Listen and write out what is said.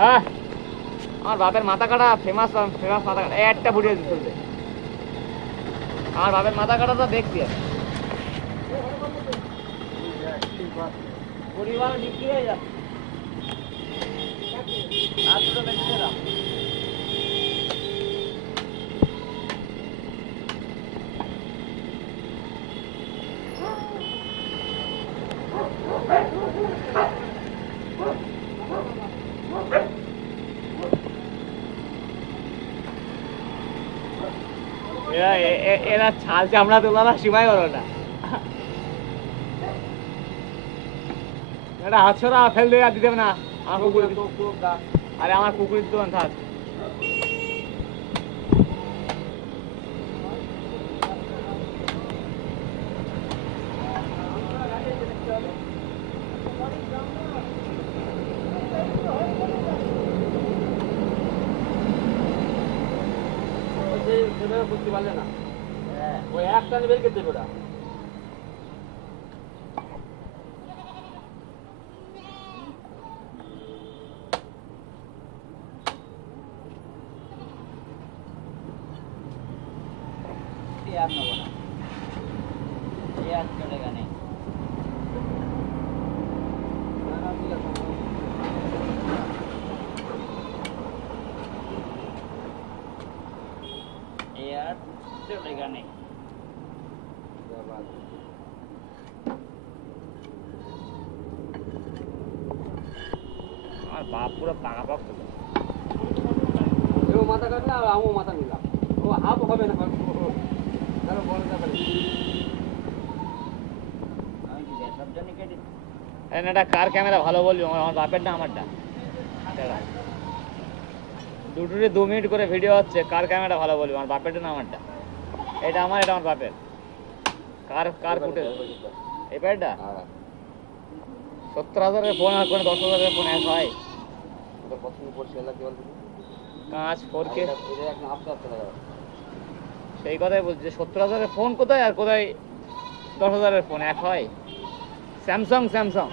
হ্যাঁ আমার বাপের মাথা কাটা ফেমাস ফেমাস মাথা কাটা একটা ভিডিও চলছে আমার বাপের মাথা কাটাটা দেখছি পরিবার বিক্রি হয়ে যাচ্ছে আর দুটো বেশি দিলাম এরা ছাল চামড়া তোলা সীমাই হলো না এটা হাতছড়া ফেল দিয়ে দিতে হবে না আমার কুকুরের আরে আমার কুকুরের দোকান থাক বুঝতে পারলে না ওই একটা বের করতে ওটা याद न बना याद चलेगा नहीं याद चलेगा नहीं और बाप पूरा पागा पाग वो माता करना और आमो माता मिला वो आप হবে না আরো বড় যাবে আমি কি সব জানি কেটে এটা কার ক্যামেরা ভালো বলবি আমার বাপের না আমারটা দুটোরে 2 মিনিট করে ভিডিও হচ্ছে কার ক্যামেরা ভালো বলবি আমার বাপেরটা না আমারটা এটা আমার এটা আমার বাপের কার কার ফুটে এই প্যাডটা 70000 এর ফোন আর কোন 10000 এর ফোন এক হয় তো পছন্দ করছে লাগবে বলবি কাঁচ 4K এটা একটা আপডেট আসতে লাগা সেই কথাই বলছি 70000 এর ফোন কোথায় আর কোথায় 10000 এর ফোন এক হয় স্যামসাং